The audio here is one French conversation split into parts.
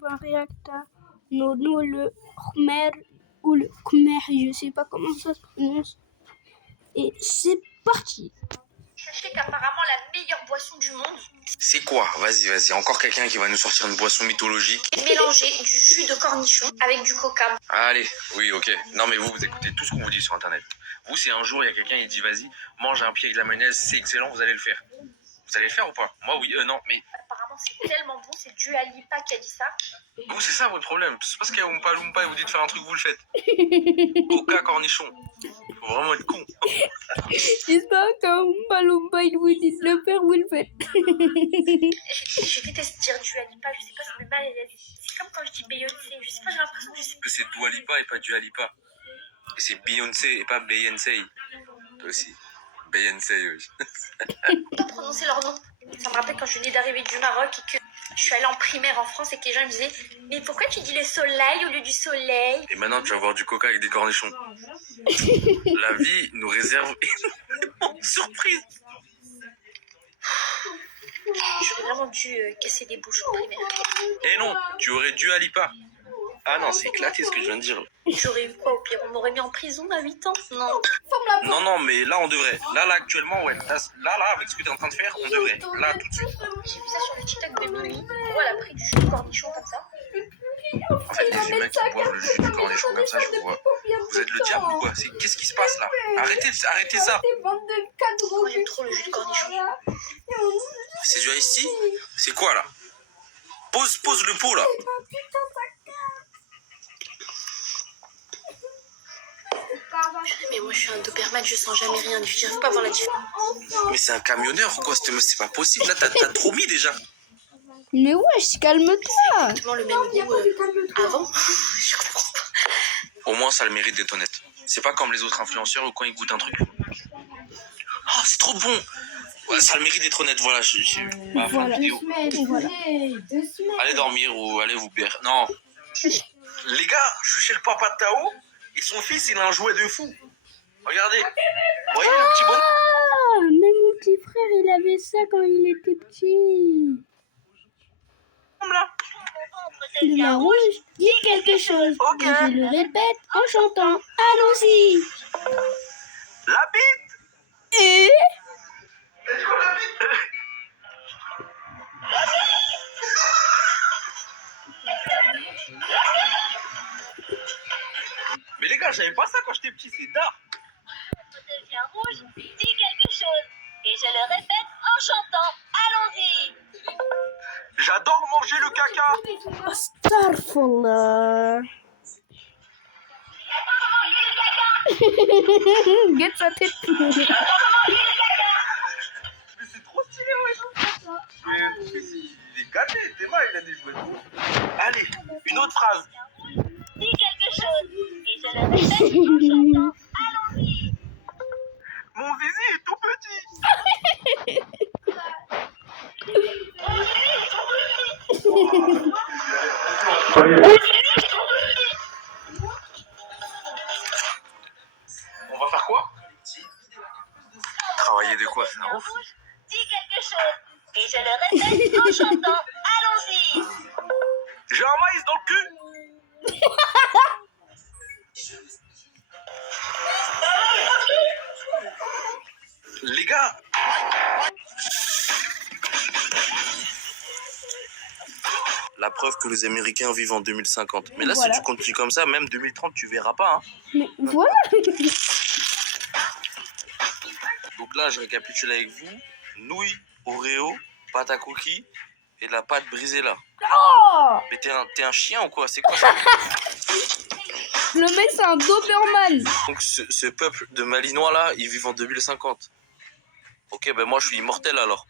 dans un réacteur. Non, le Khmer ou le Khmer, je sais pas comment ça se prononce. Et c'est parti. Sachez qu'apparemment la meilleure boisson du monde, c'est quoi? Vas-y, encore quelqu'un qui va nous sortir une boisson mythologique. est mélanger du jus de cornichon avec du coca. Allez, oui, ok. Non mais vous écoutez tout ce qu'on vous dit sur internet. Vous, c'est un jour, il y a quelqu'un, il dit vas-y, mange un pied avec de la mayonnaise, c'est excellent, vous allez le faire. Vous allez le faire ou pas? Moi oui, non, mais... Apparemment c'est tellement bon, c'est Dua Lipa qui a dit ça. Vous, c'est ça votre problème. C'est parce qu'il y a Oompa Loompa et vous dites de faire un truc, vous le faites. Coca, cornichon. Faut vraiment être con. J'espère qu'un Oompa Loompa, il vous dit de le faire, vous le faites. Je déteste dire Dua Lipa, je sais pas, ça me met mal à l'aise. C'est comme quand je dis Beyoncé, je sais pas, j'ai l'impression que je sais Que c'est Dua Lipa et pas Dua Lipa. Et c'est Beyoncé et pas Beyoncé. Toi aussi. Beyoncé, oui. pas prononcer leur nom. Ça me rappelle quand je venais d'arriver du Maroc et que je suis allée en primaire en France et que les gens me disaient mais pourquoi tu dis le soleil au lieu du soleil? Et maintenant, tu vas boire du coca avec des cornichons. La vie nous réserve énormément de surprises. J'aurais vraiment dû casser des bouches en primaire. Eh non, tu aurais dû Alipa. Ah non, c'est éclaté ce que je viens de dire. J'aurais eu quoi au pire? On m'aurait mis en prison à 8 ans? Non. Non, mais là, on devrait. Là, actuellement, ouais. Là, avec ce que tu es en train de faire, on devrait. Là, tout de suite. J'ai vu ça sur le TikTok de Mimi. En gros, elle a pris du jus de cornichon comme ça. En fait, les humains qui boivent le jus du cornichon comme ça, je vous vois. Vous êtes le diable ou quoi? Qu'est-ce qui se passe là? Arrêtez ça. Moi, j'aime trop le jus de cornichon. C'est du iced tea? C'est quoi là? Pose le pot là. Mais moi, je suis un Doberman, je sens jamais rien. J'arrive pas à voir la différence. Mais c'est un camionneur ou quoi? C'est pas possible. Là, t'as trop mis déjà. Mais wesh, calme-toi. Exactement le même goût avant. Je comprends pas. Au moins, ça a le mérite d'être honnête. C'est pas comme les autres influenceurs où quand ils goûtent un truc. Oh, c'est trop bon. Ouais, ça a le mérite d'être honnête. Voilà, j'ai ma fin de vidéo. Voilà. Allez dormir ou allez vous perdre. Non. Les gars, je suis chez le papa de Tao et son fils, il a un jouet de fou. Regardez. Vous voyez le petit bonhomme? Ah, mais mon petit frère, il avait ça quand il était petit. Là. De la rouge, dis quelque chose. Ok. Et je le répète en chantant. Allons-y. La bite. Et Mais les gars, j'avais pas ça quand j'étais petit, c'est d'art. Devient rouge, dis quelque chose. Et je le répète en chantant. Allons-y. J'adore manger le caca. Astaghfirullah. Get sa tête. Mais c'est trop stylé, ouais. Mais ton fils, il est gâté, t'es mal, il a des jouets de fou. Allez, une autre phrase. Dis quelque chose. Et je le répète en chantant. Allons-y. Mon zizi est tout petit. On va faire quoi? Travailler de quoi? C'est un ouf. Dis quelque chose. Et je le répète en chantant. Allons-y. J'ai un maïs dans le cul. Les gars. La preuve que les Américains vivent en 2050. Mais là, Voilà. si tu continues comme ça, même 2030, tu verras pas. Hein. Mais voilà. Donc là, je récapitule avec vous. Nouilles, Oreo, pâte à cookies et de la pâte brisée là. Oh, Mais t'es un chien ou quoi? C'est quoi ça? le mec, c'est un Doberman. Donc ce peuple de Malinois là, ils vivent en 2050. Ok, ben moi je suis immortel alors.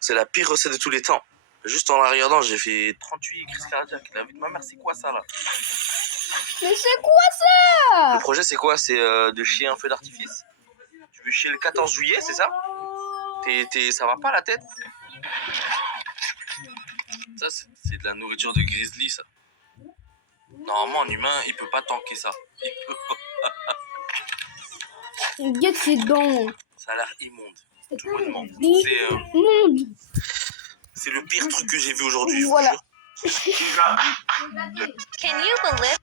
C'est la pire recette de tous les temps. Juste en la regardant, j'ai fait 38 crises cardiaques. La vie de ma mère, c'est quoi ça là? Mais c'est quoi ça? Le projet c'est quoi? C'est de chier un feu d'artifice? Tu veux chier le 14 juillet, c'est ça? Ça va pas la tête? Ça c'est de la nourriture de grizzly ça. Normalement un humain il peut pas tanker ça. Il peut pas. Regarde ses dents. Ça a l'air immonde. Tout bonnement. Immonde. C'est le pire truc que j'ai vu aujourd'hui, je vous Voilà. jure. Can you believe?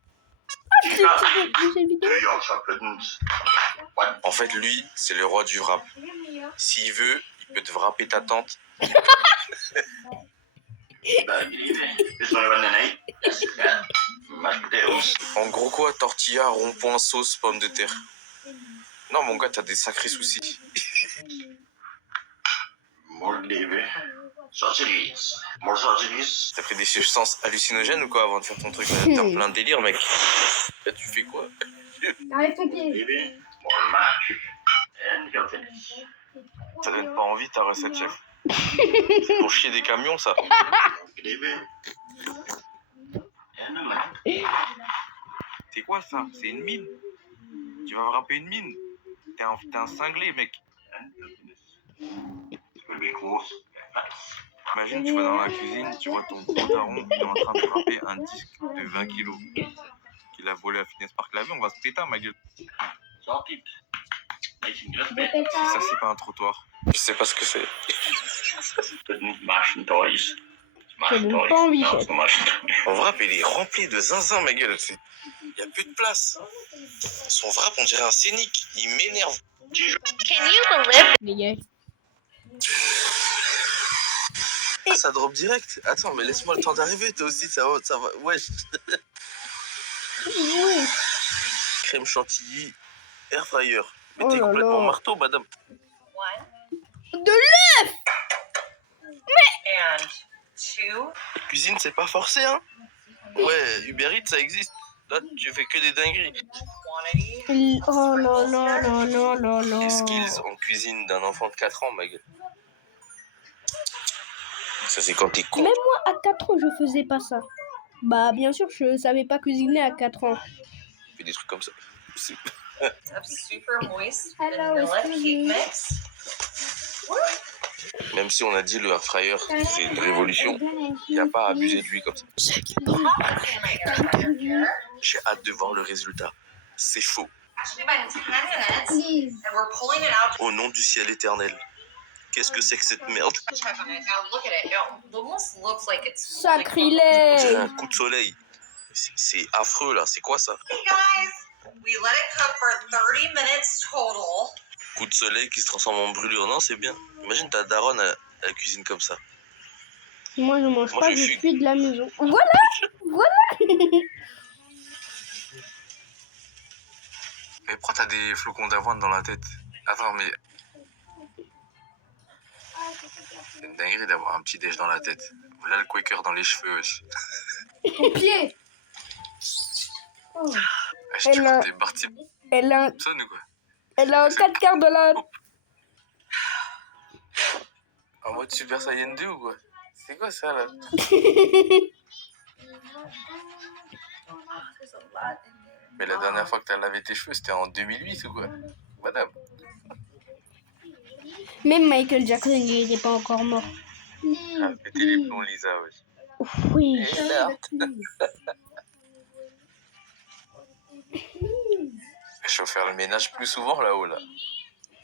En fait, lui, c'est le roi du rap. S'il veut, il peut te frapper ta tante. En gros quoi, tortilla, rond-point, sauce, pomme de terre. Non mon gars, t'as des sacrés soucis. T'as pris des substances hallucinogènes ou quoi avant de faire ton truc là? T'es en plein délire mec. Là tu fais quoi? Arrête ton pied. Ça donne pas envie ta recette chef. C'est pour chier des camions ça. C'est quoi ça? C'est une mine? Tu vas frapper une mine? T'es un cinglé mec. Imagine tu vas dans la cuisine, tu vois ton gros daron qui est en train de frapper un disque de 20 kilos qu'il a volé à Fitness Park Lavé, on va se péter ma gueule. Si ça c'est pas un trottoir, je sais pas ce que c'est. Je n'ai pas envie, chef. Mon wrap il est rempli de zinzin ma gueule, y a plus de place. Son wrap on dirait un scénic, il m'énerve. Can you believe? Dégage. Ah, ça drop direct. Attends, mais laisse-moi le temps d'arriver, toi aussi, ça va. Wesh. Oui. Crème chantilly, air fryer. Mais t'es Oh là complètement là. marteau, madame. De l'œuf. And two. Cuisine, c'est pas forcé, hein. Ouais, Uber Eats, ça existe. Là, tu fais que des dingueries. Oh là là là là là là. Les skills en cuisine d'un enfant de 4 ans, ma gueule. Ça, c'est quand t'es con. Même moi, à 4 ans, je faisais pas ça. Bah, bien sûr, je savais pas cuisiner à 4 ans. Tu fais des trucs comme ça. C'est- Of super moist Hello, vanilla excuse cake me. mix. Même si on a dit le air fryer, c'est une révolution, il n'y a pas à abuser de lui comme ça. J'ai hâte de voir le résultat. C'est chaud. Actually, by 10 minutes, and we're pulling it out. Au nom du ciel éternel. Qu'est-ce que c'est que cette merde? Check on it. Now look at it. It almost looks like it's On dirait Sacrilège. un coup de soleil. C'est affreux là, c'est quoi ça? Hey guys, we let it cook for 30 minutes total. Coup de soleil qui se transforme en brûlure, non c'est bien. Imagine ta daronne, elle cuisine comme ça. Moi, je mange Moi, pas, je je fugue. suis de la maison. Voilà. Mais pourquoi t'as des flocons d'avoine dans la tête? Attends, mais... C'est une dinguerie d'avoir un petit déj dans la tête. Voilà le Quaker dans les cheveux aussi. Au pied. Oh. Je te Elle a- t'es parti Elle a, personne ou quoi? elle a un 4 quarts de la... En mode Super Saiyan 2 ou quoi? C'est quoi ça là? Mais la dernière fois que t'as lavé tes cheveux, c'était en 2008 ou quoi? Madame. Même Michael Jackson, il n'était pas encore mort. Ah, pétez les plombs, Lisa, ouais. Oui. Et merde. Je vais faire le ménage plus souvent là-haut là.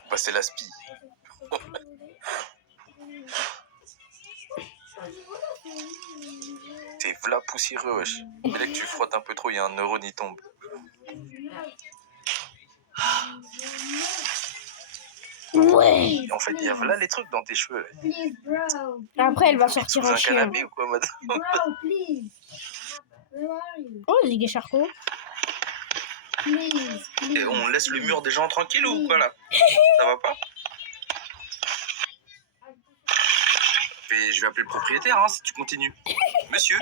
Faut passer la spie. T'es v'là poussiéreux, wesh. Mais là que tu frottes un peu trop, il y a un neurone qui tombe. Ouais. Et en fait, il y a v'là les trucs dans tes cheveux. Après, elle va Sous sortir un un chien. canapé ou quoi, madame? Oh, Ziggy Charcot. Et on laisse le mur des gens tranquille ou quoi là? Ça va pas? Et je vais appeler le propriétaire hein, si tu continues. Monsieur?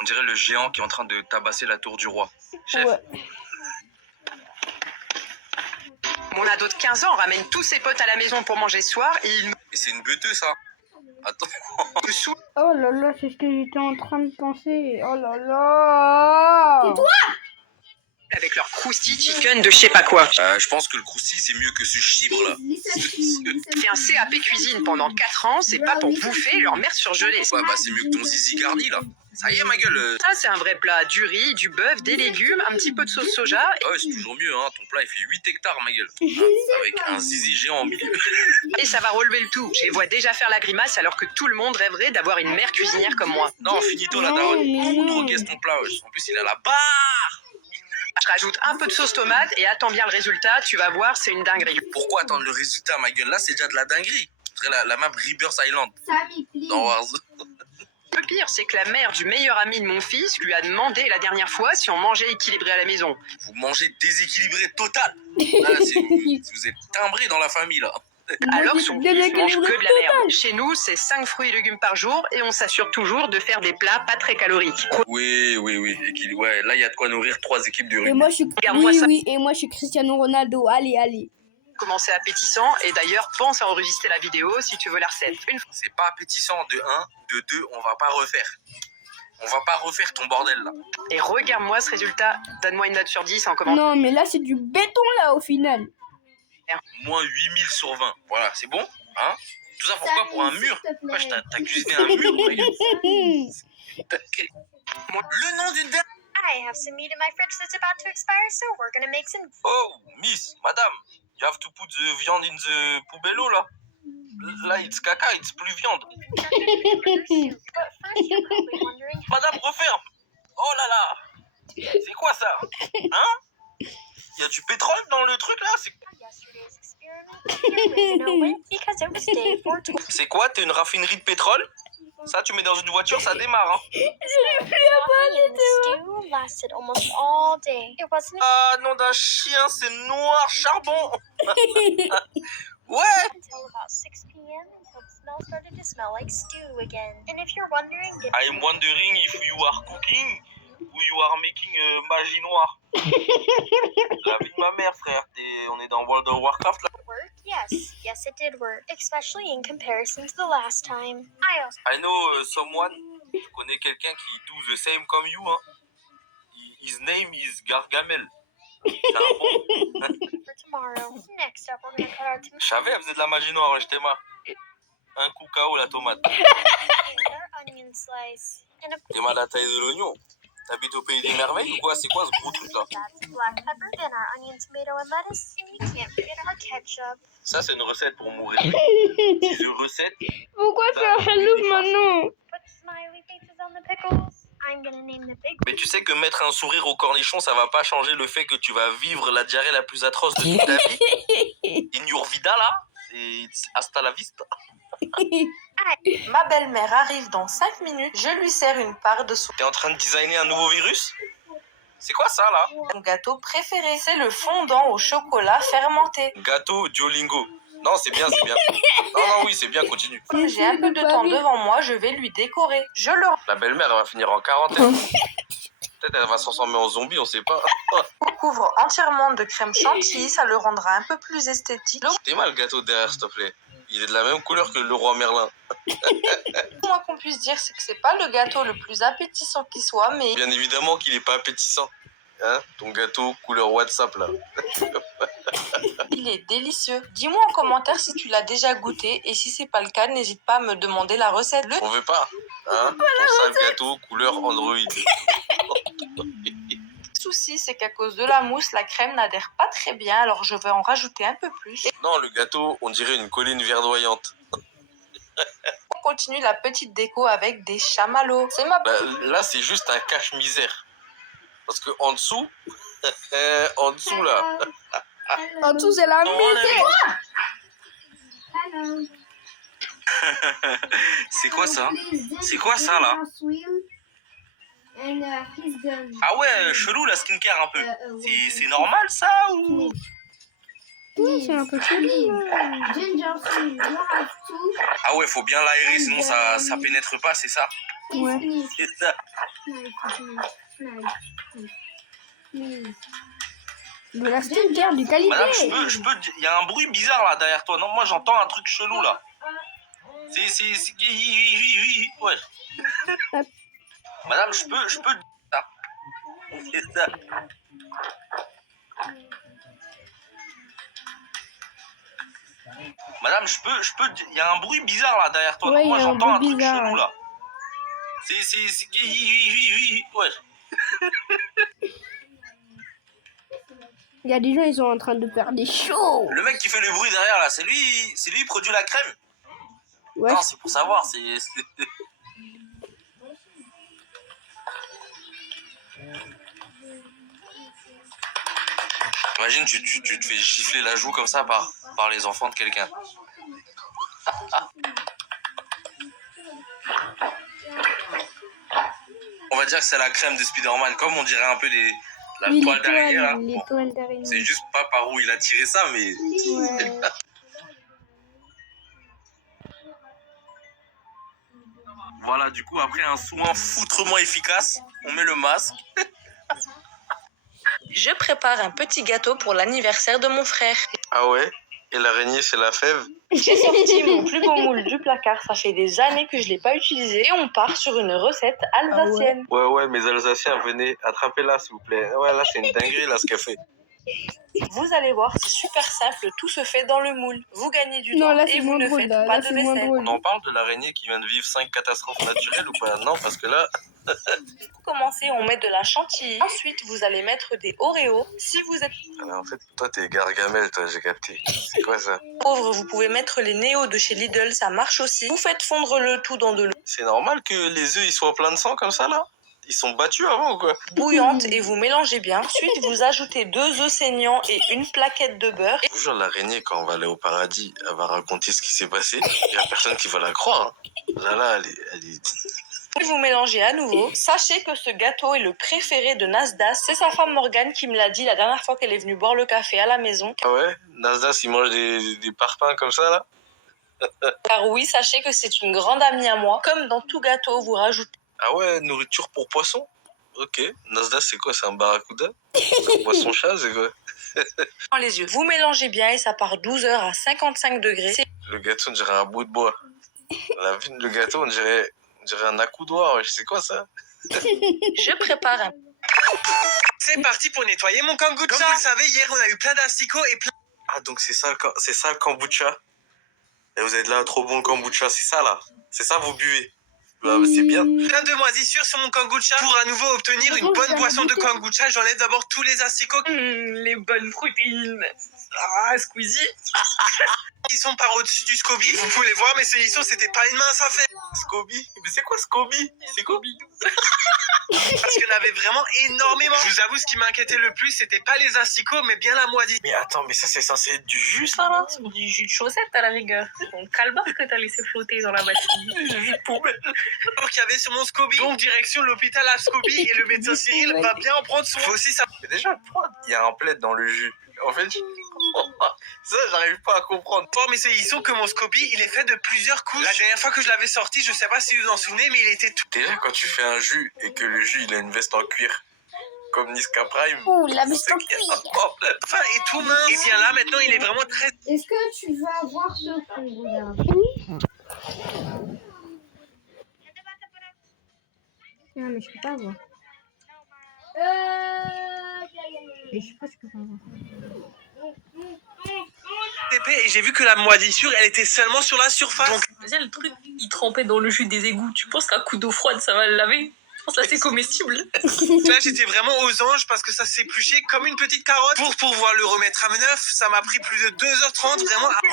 On dirait le géant qui est en train de tabasser la tour du roi. Chef, Ouais. Mon ado de 15 ans ramène tous ses potes à la maison pour manger ce soir et il et c'est une beuteuse ça. Attends. me saoule Oh là là, c'est ce que j'étais en train de penser. Oh là là. C'est toi? avec leur crousty chicken de je sais pas quoi. Je pense que le crousty c'est mieux que ce chibre là. fait un CAP cuisine pendant 4 ans, c'est pas pour bouffer leur merde surgelée. Ouais, bah c'est mieux que ton zizi garni là. Ça y est, ma gueule. Ça, c'est un vrai plat. Du riz, du bœuf, des légumes, un petit peu de sauce soja. Ouais, c'est toujours mieux, hein. Ton plat, il fait 8 hectares, ma gueule. Avec un zizi géant au milieu. Et ça va relever le tout. Je les vois déjà faire la grimace alors que tout le monde rêverait d'avoir une mère cuisinière comme moi. Non, finito la daronne. Trop caisse ton plat, wesh. En plus, il a la barre. Je rajoute un peu de sauce tomate et attends bien le résultat. Tu vas voir, c'est une dinguerie. Pourquoi attendre le résultat, ma gueule? Là, c'est déjà de la dinguerie. Ce serait la map Rebirth Island dans Warzone. Le pire, c'est que la mère du meilleur ami de mon fils lui a demandé la dernière fois si on mangeait équilibré à la maison. Vous mangez déséquilibré total. Là, vous êtes timbré dans la famille, là. Alors son fils mange que de la merde. Chez nous, c'est 5 fruits et légumes par jour et on s'assure toujours de faire des plats pas très caloriques. Oui. Ouais, là, il y a de quoi nourrir 3 équipes de Et rugby. moi, je suis... Regarde-moi ça. Et moi, je suis Cristiano Ronaldo. Allez. Commencer appétissant et d'ailleurs pense à enregistrer la vidéo si tu veux la recette. C'est pas appétissant de 1, de 2, on va pas refaire. On va pas refaire ton bordel, là. Et regarde-moi ce résultat. Donne-moi une note sur 10 en commentaire. Non, mais là, c'est du béton, là, au final. Moins 8000 sur 20. Voilà, c'est bon, hein? Tout ça pourquoi? Pour un mur? Wesh, t'as cuisiné un mur, ma gueule. Le nom d'une dame. I have some meat in my fridge that's about to expire, so we're gonna make some. Oh, miss, madame, you have to put the viande in the poubello, là. Là, it's caca, it's plus viande. But first, you're probably wondering. Madame, referme. Oh là là. C'est quoi ça? Hein? Il y a du pétrole dans le truc, là? Yesterday's experiment here didn't win because it was day 420. C'est quoi? T'es une raffinerie de pétrole? Ça, tu mets dans une voiture, ça démarre, hein? The stew lasted almost all day. It wasn't Ah, nom d'un chien, c'est noir, charbon. Ouais. until about 6 p.m. until the smell started to smell like stew again. And if you're wondering, I'm wondering if you are cooking ou you are making magie noire. La vie de ma mère, frère. On est dans World of Warcraft, là. did it work? Yes, it did work, especially in comparison to the last time. I also I know someone. Je connais quelqu'un qui do the same comme you, hein. His name is Gargamel. C'est un bon. for tomorrow. Next up, we're gonna cut our Je savais, elle faisait de la magie noire, ouais, je t'aime. Un coup KO, la tomate. our onion slice. And of T'es mal à la taille de l'oignon. T'habites au pays des merveilles ou quoi? C'est quoi ce gros truc là? that's black pepper, then our onion, tomato, and lettuce. And we can't forget our ketchup. Ça, c'est une recette pour mourir. C'est une recette. Pourquoi faire un look maintenant? Put smiley faces on the pickles. I'm gonna name the big Mais tu sais que mettre un sourire au cornichon, ça va pas changer le fait que tu vas vivre la diarrhée la plus atroce de toute ta vie. In your vida là, c'est hasta la vista. Ma belle-mère arrive dans 5 minutes, je lui sers une part de T'es en train de designer un nouveau virus? C'est quoi ça là? son gâteau préféré. C'est le fondant au chocolat fermenté. Gâteau Duolingo. Non, c'est bien, c'est bien. Non, oui, c'est bien, continue. Comme j'ai un peu de temps devant moi, je vais lui décorer. Je le La belle-mère, elle va finir en quarantaine. Peut-être elle va se transformer en zombie, on sait pas. recouvre entièrement de crème chantilly, ça le rendra un peu plus esthétique. T'es mal le gâteau derrière, s'il te plaît. Il est de la même couleur que le roi Merlin. Le moins qu'on puisse dire, c'est que c'est pas le gâteau le plus appétissant qui soit, mais Bien évidemment qu'il est pas appétissant. Hein? Ton gâteau couleur WhatsApp là. il est délicieux. Dis-moi en commentaire si tu l'as déjà goûté et si c'est pas le cas, n'hésite pas à me demander la recette. Le On veut pas. Hein? Ton sale gâteau couleur Android. souci, c'est qu'à cause de la mousse, la crème n'adhère pas très bien, alors je vais en rajouter un peu plus. Non, le gâteau, on dirait une colline verdoyante. On continue la petite déco avec des chamallows. C'est ma Bah, là, c'est juste un cache-misère. Parce que en dessous, en dessous là. En dessous, c'est la misère. C'est quoi ça? C'est quoi ça là? Ah ouais, chelou la skincare un peu. C'est normal ça ou? Oui, c'est un peu chelou. Ah ouais, faut bien l'aérer sinon ça pénètre pas, c'est ça? Ouais. C'est ça. De la skincare de qualité. Madame, il y a un bruit bizarre là derrière toi. Non, moi j'entends un truc chelou là. Ouais. Madame, je peux ça. C'est ça. Madame, il y a un bruit bizarre là derrière toi. Ouais, Moi il y a un j'entends un bruit truc bizarre, chelou ouais. là. Ouais. Il y a des gens, ils sont en train de faire des shows. Le mec qui fait le bruit derrière là, c'est lui qui produit la crème. Ouais. Non, c'est pour savoir, Imagine, tu te fais gifler la joue comme ça par les enfants de quelqu'un. On va dire que c'est la crème de Spider-Man, comme on dirait un peu la Oui, toile d'araignée là. les Bon, toiles d'araignée. c'est juste pas par où il a tiré ça, mais... Ouais. Voilà, du coup, après un soin foutrement efficace, on met le masque. Je prépare un petit gâteau pour l'anniversaire de mon frère. Ah ouais? Et l'araignée, c'est la fève? J'ai sorti mon plus beau moule du placard, ça fait des années que je l'ai pas utilisé et on part sur une recette alsacienne. Ouais, mes Alsaciens, venez, attrapez-la, s'il vous plaît. Ouais, là, c'est une dinguerie, là, ce qu'elle fait. Vous allez voir, c'est super simple, tout se fait dans le moule. Vous gagnez du Non, temps là, et c'est vous moins ne drôle, faites là. pas Là, de c'est moins vaisselle. drôle. On en parle de l'araignée qui vient de vivre 5 catastrophes naturelles ou pas? Non, parce que là... Pour commencer, on met de la chantilly. Ensuite, vous allez mettre des Oreos. Si vous êtes En fait, toi, t'es Gargamel, toi, j'ai capté. C'est quoi ça? pauvre, vous pouvez mettre les Néo de chez Lidl, ça marche aussi. Vous faites fondre le tout dans de l'eau C'est normal que les œufs, ils soient pleins de sang comme ça, là? Ils sont battus avant ou quoi? bouillante et vous mélangez bien. Ensuite, vous ajoutez 2 œufs saignants et une plaquette de beurre. Je vous jure, l'araignée, quand on va aller au paradis, elle va raconter ce qui s'est passé. Il y a personne qui va la croire. Hein. Là, elle est... Et vous mélangez à nouveau. Sachez que ce gâteau est le préféré de Nasdaq. C'est sa femme Morgane qui me l'a dit la dernière fois qu'elle est venue boire le café à la maison. Ah ouais? Nasdaq, il mange des parpaings comme ça, là? Car oui, sachez que c'est une grande amie à moi. Comme dans tout gâteau, vous rajoutez Ah ouais, nourriture pour poisson? Ok. Nasdaq, c'est quoi? C'est un barracuda? C'est un poisson-chat, c'est quoi? dans les yeux. Vous mélangez bien et ça part 12 heures à 55 degrés. Le gâteau, on dirait un bout de bois. La vie de le gâteau, on dirait un accoudoir. C'est quoi ça? Je prépare un C'est parti pour nettoyer mon kombucha. Comme vous le savez, hier on a eu plein d'asticots et plein... Ah, donc c'est ça le kombucha? Et vous êtes là, trop bon le kombucha, c'est ça là? C'est ça, vous buvez? Bah, c'est bien. Plein de moisissures sur mon kombucha. Pour à nouveau obtenir une bonne boisson de kombucha, j'enlève d'abord tous les asticots. les bonnes protéines. Ah, Squeezie. Qui sont par au-dessus du SCOBY. Vous pouvez les voir, mais ce lisson, c'était pas une mince affaire. Scoby? Mais c'est quoi Scoby? C'est quoi? Parce qu'il y en avait vraiment énormément. Je vous avoue, ce qui m'inquiétait le plus, c'était pas les asticots, mais bien la moitié. Mais attends, mais ça c'est censé être du jus ça là? C'est du jus de chaussette à la rigueur. Ton calbar que t'as laissé flotter dans la bassine. Du jus de poubelle. Qu'il y avait sur mon SCOBY. Donc, direction l'hôpital à SCOBY et le médecin Cyril va bien en prendre soin. Faut aussi ça. Mais déjà, pourquoi il y a un plaid dans le jus? En fait, ça j'arrive pas à comprendre. Oh, mais c'est ils que mon SCOBY, il est fait de plusieurs couches. La dernière fois que je l'avais sorti, je sais pas si vous en souvenez, mais il était tout. Déjà, quand tu fais un jus et que le jus il a une veste en cuir, comme Niska Prime. Oh, la veste en c'est qu'il y a cuir. un problème. Enfin, et tout mince. Et bien là, maintenant, il est vraiment très... Est-ce que tu vas voir ce qu'on regarde? Non, mais je peux pas voir. Mais je sais pas ce que je peux voir. épais et j'ai vu que la moisissure, elle était seulement sur la surface. Donc, Déjà, le truc, il trempait dans le jus des égouts. Tu penses qu'à coup d'eau froide, ça va le laver? Je pense que là, c'est comestible. là, j'étais vraiment aux anges parce que ça s'épluchait comme une petite carotte. Pour pouvoir le remettre à neuf, ça m'a pris plus de 2h30, vraiment. Il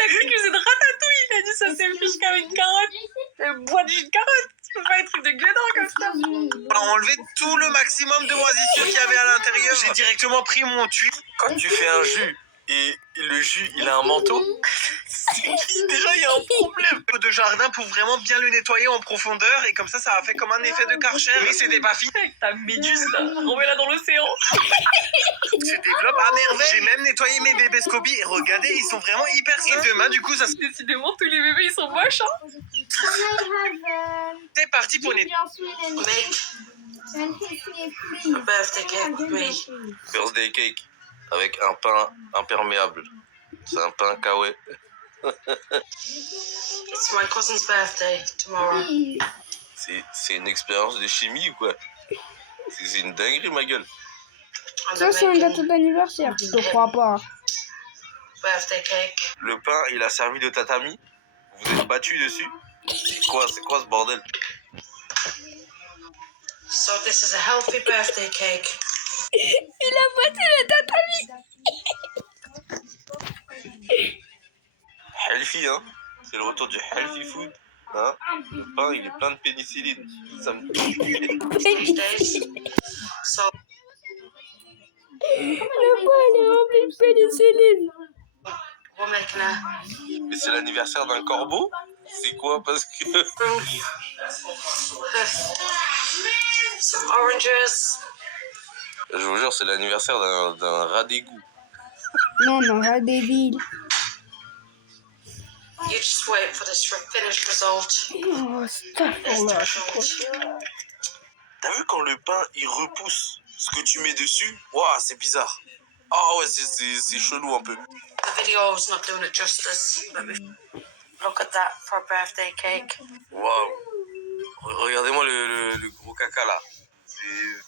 a cru que c'est de ratatouille. Il a dit ça s'épluche comme une carotte. Le bois de jus de carotte. Tu peux pas être truc de gueudin comme ça. On a enlevé tout le maximum de moisissure qu'il y avait à l'intérieur. J'ai directement pris mon tuyau. Quand tu fais un jus et le jus il a un manteau, déjà il y a un problème. De jardin pour vraiment bien le nettoyer en profondeur et comme ça a fait comme un effet de Karcher. Oui, c'était pas fini. Avec ta méduse là, remets-la dans l'océan. Se développe à merveille. J'ai même nettoyé mes bébés Scoby et regardez, ils sont vraiment hyper sains. Et demain, du coup, ça se... Décidément, tous les bébés ils sont moches. Hein. C'est parti pour nettoyer. Birthday cake with me. Birthday cake avec un pain imperméable. C'est un pain kawaii. It's my cousin's birthday tomorrow. C'est une expérience de chimie ou quoi? C'est une dinguerie ma gueule. Ça, c'est un gâteau d'anniversaire. Je te crois pas. Birthday cake. Le pain, il a servi de tatami. Vous êtes battu dessus. C'est quoi ce bordel? So this is a healthy birthday cake. Il a battu le tatami. Healthy, hein. C'est le retour du healthy food. Hein, le pain, il est plein de pénicilline. Ça me... So Le pain, il est rempli de pénicilline. we're making a Mais c'est l'anniversaire d'un corbeau? C'est quoi? Parce que... some oranges. Je vous jure, c'est l'anniversaire d'un rat d'égout. Non, non, rat des villes. You just wait for this finished result. Oh, stop. T'as vu quand le pain, il repousse ce que tu mets dessus? Waouh, c'est bizarre. Ah ouais, c'est chelou un peu. The video's not doing it justice. Look at that for a birthday cake. Waouh. Regardez-moi le gros caca là. C'est...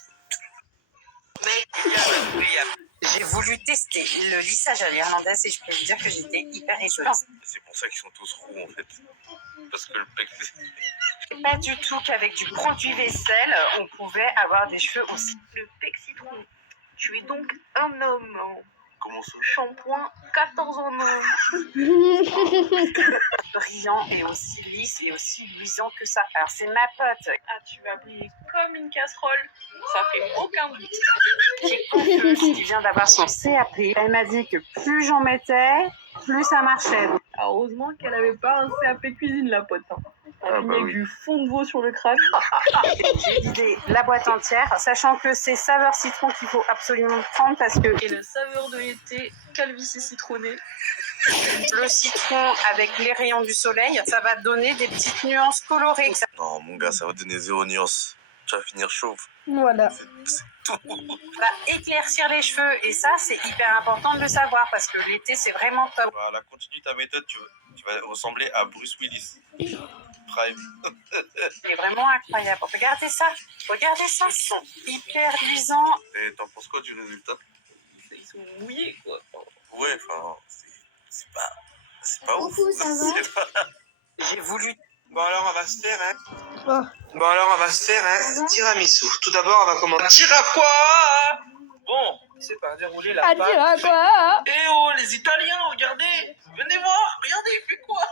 J'ai voulu tester le lissage à l'irlandaise et je peux vous dire que j'étais hyper étonnée. C'est pour ça qu'ils sont tous roux en fait. Parce que le pec... Pas du tout qu'avec du produit vaisselle, on pouvait avoir des cheveux aussi. Le pec citron. Je suis donc un homme. Comment ça? Shampoing 14 en 1. Brillant et aussi lisse et aussi luisant que ça. Alors c'est ma pote Ah, tu vas briller comme une casserole. Ça fait aucun doute. qui est coiffeuse, qui vient d'avoir son CAP. Elle m'a dit que plus j'en mettais, plus ça marchait. Heureusement qu'elle avait pas un CAP cuisine, la pote. Elle Ah, finit bah avec oui. du fond de veau sur le crâne. J'ai vidé la boîte entière, sachant que c'est saveur citron qu'il faut absolument prendre parce que Et la saveur de l'été, calvitie citronnée. le citron avec les rayons du soleil, ça va donner des petites nuances colorées. Ça Non mon gars, ça va donner zéro nuance. Tu vas finir chauve. Voilà. C'est tout. va éclaircir les cheveux et ça c'est hyper important de le savoir parce que l'été c'est vraiment top. Voilà, continue ta méthode, tu vas ressembler à Bruce Willis. Prime. C'est vraiment incroyable. Regardez ça, ils sont hyper luisants. Et t'en penses quoi du résultat? Ils sont mouillés, quoi. Ouais, enfin, c'est pas ouf. Coucou, ça va? C'est pas... J'ai voulu Bon alors on va se faire Oh. Bon alors on va se faire un tiramisu. Tout d'abord on va commencer. Tire à quoi? Bon, c'est pas dérouler la Ah, pâte. tu vois quoi? Eh oh, les Italiens, regardez! Venez voir, regardez, il fait quoi?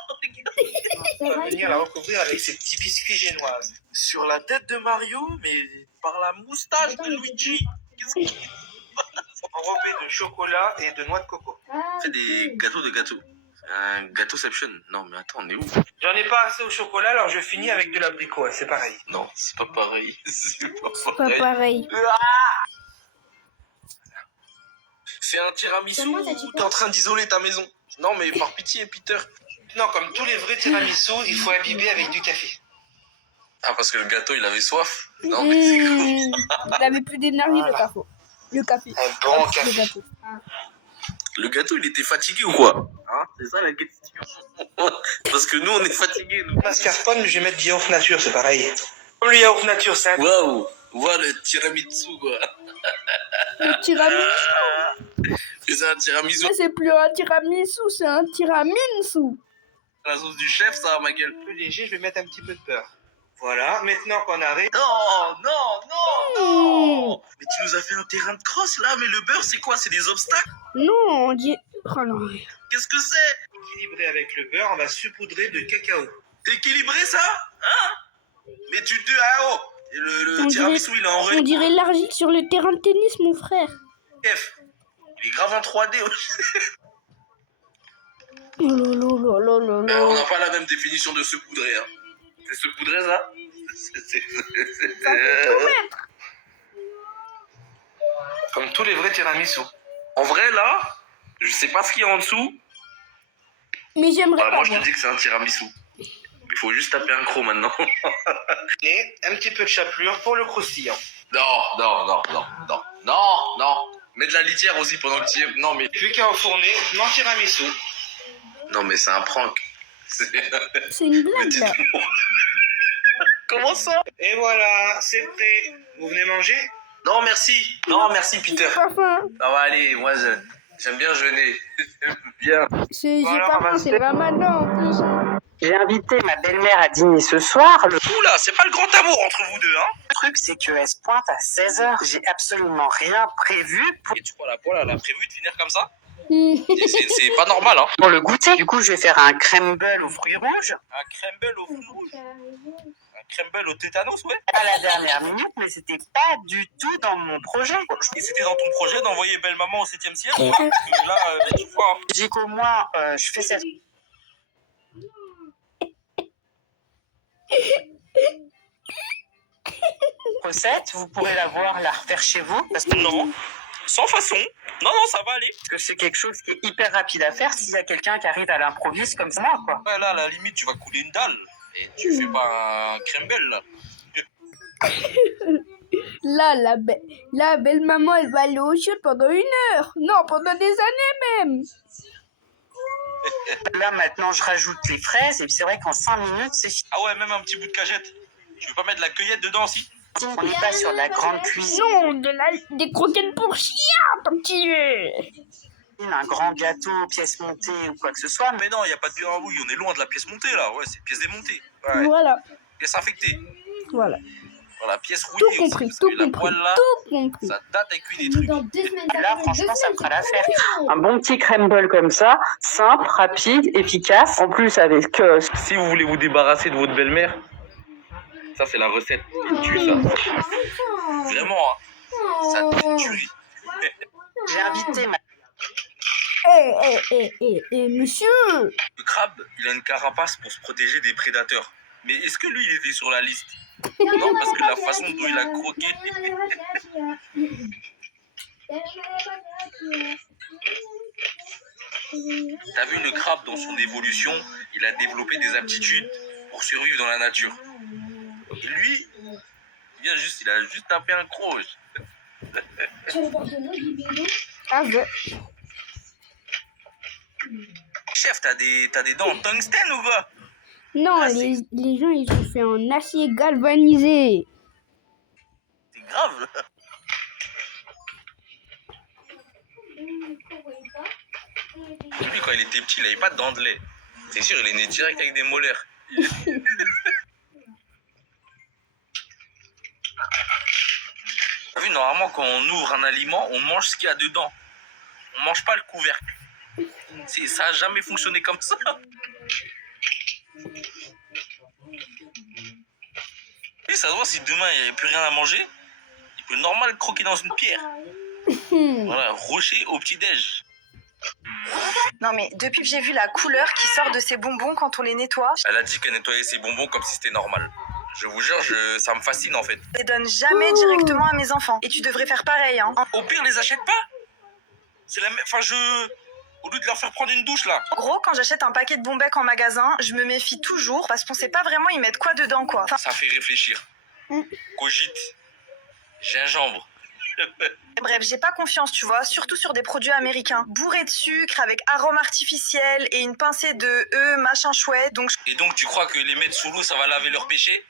On va venir la recouvrir avec ces petits biscuits génoises. Sur la tête de Mario, mais par la moustache de Luigi. Qu'est-ce qu'il Enrobé de chocolat et de noix de coco. fait des gâteaux de gâteaux? Un gâteauception? Non, mais attends, on est où? J'en ai pas assez au chocolat alors je finis avec de l'abricot, ouais, c'est pareil. Non, c'est pas pareil. C'est pas Pas pareil. pareil. C'est un tiramisu Comment ça, tu ou t'es en train d'isoler ta maison? Non, mais par pitié, Peter. Non, comme tous les vrais tiramisu, il faut imbiber avec du café. Ah, parce que le gâteau, il avait soif? Non, mais c'est cool. Il avait plus d'énergie, Voilà. le café. Un bon Le café. gâteau. Le gâteau, il était fatigué ou quoi? Hein? C'est ça la question. Parce que nous, on est fatigués, nous. Mascarpone, je vais mettre du yaourt nature, c'est pareil. Comme le yaourt nature, c'est un... Waouh! Voilà le tiramisu, quoi. Le tiramisu. C'est un tiramisu. Mais c'est plus un tiramisu, c'est un tiramisu. La sauce du chef, ça va, ma gueule. peu léger, je vais mettre un petit peu de beurre. Voilà, maintenant qu'on arrive... Non, non, non, non! Mais tu nous as fait un terrain de crosse, là. Mais le beurre, c'est quoi? C'est des obstacles? Non, on dit... Oh non. Qu'est-ce que c'est? Équilibré avec le beurre, on va saupoudrer de cacao. T'es équilibré, ça? Hein? Mais tu te... Ah, oh! Et le On tiramisu, il est en On relief. dirait l'argile sur le terrain de tennis, mon frère. Il est grave en 3D. Oh là là là là là On là. n'a pas la même définition de saupoudrer, hein. C'est saupoudrer, ça? Comme tous les vrais tiramisu. En vrai, là, je sais pas ce qu'il y a en dessous. Mais j'aimerais Bah, pas moi, je te voir. dis que c'est un tiramisu. Il faut juste taper un croc maintenant. Et un petit peu de chapelure pour le croustillant. Non, non, non, non, non, non, non. Mets de la litière aussi pendant que tu y es. Non, mais... Plus qu'à enfourner mon tiramisu. Non, mais c'est un prank. C'est... C'est une blague, là. Comment ça? Et voilà, c'est prêt. Vous venez manger? Non, merci. Non, merci, Peter. J'ai pas faim. Ça va aller, moi, j'aime bien jeûner. J'aime bien. J'ai Voilà, pas on va faim, se c'est le ramadan en plus. J'ai invité ma belle-mère à dîner ce soir. Le Oula, c'est pas le grand amour entre vous deux, hein. truc, c'est qu'elle se pointe à 16h. J'ai absolument rien prévu Et tu crois la poêle, elle a prévu de finir comme ça? C'est pas normal, hein. pour le goûter. Du coup, je vais faire un crumble aux fruits rouges Un crumble au fruits rouges. Un crumble au tétanos, ouais. à la dernière minute, mais c'était pas du tout dans mon projet. Et c'était dans ton projet d'envoyer belle maman au 7e ciel? Parce que là, tu vois, hein. Je dis qu'au moins, je fais cette recette. Vous pourrez la voir, la refaire chez vous. Parce que Non, sans façon. Non, non, ça va aller. c'est quelque chose qui est hyper rapide à faire s'il y a quelqu'un qui arrive à l'improviste comme ça, quoi. Ouais, là, à la limite, tu vas couler une dalle. Et tu fais pas un crumble, là. Là, la belle maman, elle va aller au chiottes pendant 1 heure. Non, pendant des années même. Là, maintenant, je rajoute les fraises et c'est vrai qu'en 5 minutes, c'est fini. Ah ouais, même un petit bout de cagette. Tu veux pas mettre la cueillette dedans aussi? On n'est pas sur la grande cuisine, Non, des croquettes pour chien, ton petit. un grand gâteau, pièce montée ou quoi que ce soit. Mais Mais non, y a pas de cuillère à bouille. On est loin de la pièce montée, là. Ouais, c'est pièce démontée. Ouais, Voilà, pièce infectée. voilà. Voilà, pièce rouillée Tout aussi, compris, parce tout que la compris, poêle, là, tout compris. ça date avec cuit des trucs. Dans 2 semaines, là, franchement, ça fera l'affaire. Un bon petit crumble comme ça, simple, rapide, efficace. En plus, avec Si vous voulez vous débarrasser de votre belle-mère, ça, c'est la recette qui tue, ça. Vraiment, hein. Ça te fait une tuerie. j'ai invité ma Monsieur. Le crabe, il a une carapace pour se protéger des prédateurs. Mais est-ce que lui, il était sur la liste? Non, parce que la façon dont il a croqué... T'as vu le crabe dans son évolution, il a développé des aptitudes pour survivre dans la nature. Et lui, il a juste tapé un croche. Ah ouais. Chef, t'as des dents en tungstène ou quoi? Non, Ah, les gens, ils ont fait en acier galvanisé. C'est grave. Lui, quand il était petit, il avait pas de dents de lait. C'est sûr, il est né direct avec des molaires. T'as vu, normalement, quand on ouvre un aliment, on mange ce qu'il y a dedans. On mange pas le couvercle. Ça a jamais fonctionné comme ça. Et ça se voit, si demain il n'y avait plus rien à manger, il peut normal croquer dans une pierre. Voilà, rocher au petit-déj. Non mais depuis que j'ai vu la couleur qui sort de ces bonbons quand on les nettoie, Elle a dit qu'elle nettoyait ses bonbons comme si c'était normal. Je vous jure, ça me fascine en fait. je les donne jamais directement à mes enfants. Et tu devrais faire pareil, hein. Au pire, les achète pas. C'est la même. Enfin, au lieu de leur faire prendre une douche là. En gros, quand j'achète un paquet de bonbecs en magasin, je me méfie toujours parce qu'on sait pas vraiment ils mettent quoi dedans, quoi. Enfin, Ça fait réfléchir. Cogite. Gingembre. bref, j'ai pas confiance, tu vois, surtout sur des produits américains. Bourrés de sucre, avec arôme artificiel et une pincée de machin chouette. Donc Et donc, tu crois que les mettre sous l'eau, ça va laver leurs péchés?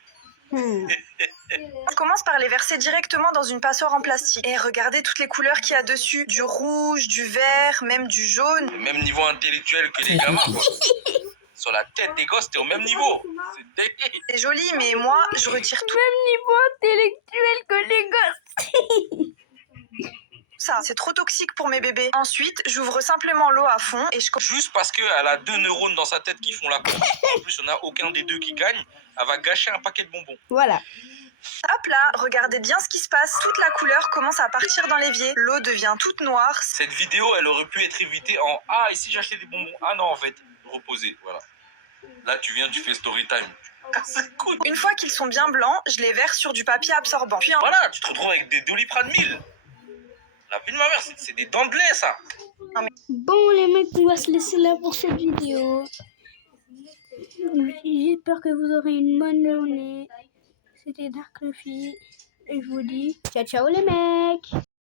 je commence par les verser directement dans une passoire en plastique. Et regardez toutes les couleurs qu'il y a dessus. Du rouge, du vert, même du jaune. Le même niveau intellectuel que les gamins, quoi. Sur la tête des gosses, t'es au même niveau. C'est dingue. C'est joli, mais moi, je retire tout Même niveau intellectuel que les gosses. ça. C'est trop toxique pour mes bébés. Ensuite, j'ouvre simplement l'eau à fond et je... Juste parce qu'elle a 2 neurones dans sa tête qui font la course. En plus, il n'y en a aucun des deux qui gagne. Elle va gâcher un paquet de bonbons. Voilà. Hop là, regardez bien ce qui se passe. Toute la couleur commence à partir dans l'évier. L'eau devient toute noire. Cette vidéo, elle aurait pu être évitée en « Ah, ici j'ai acheté des bonbons. » Ah non, en fait, reposer, voilà. Là, tu viens, tu fais story time. C'est cool. Une fois qu'ils sont bien blancs, je les verse sur du papier absorbant. Puis Voilà, tu te retrouves avec des Doliprane 1000. La vie de ma mère, c'est des dents de lait, ça. Bon, les mecs, on va se laisser là pour cette vidéo. J'espère que vous aurez une bonne journée. C'était Dark Luffy. Et je vous dis ciao ciao les mecs.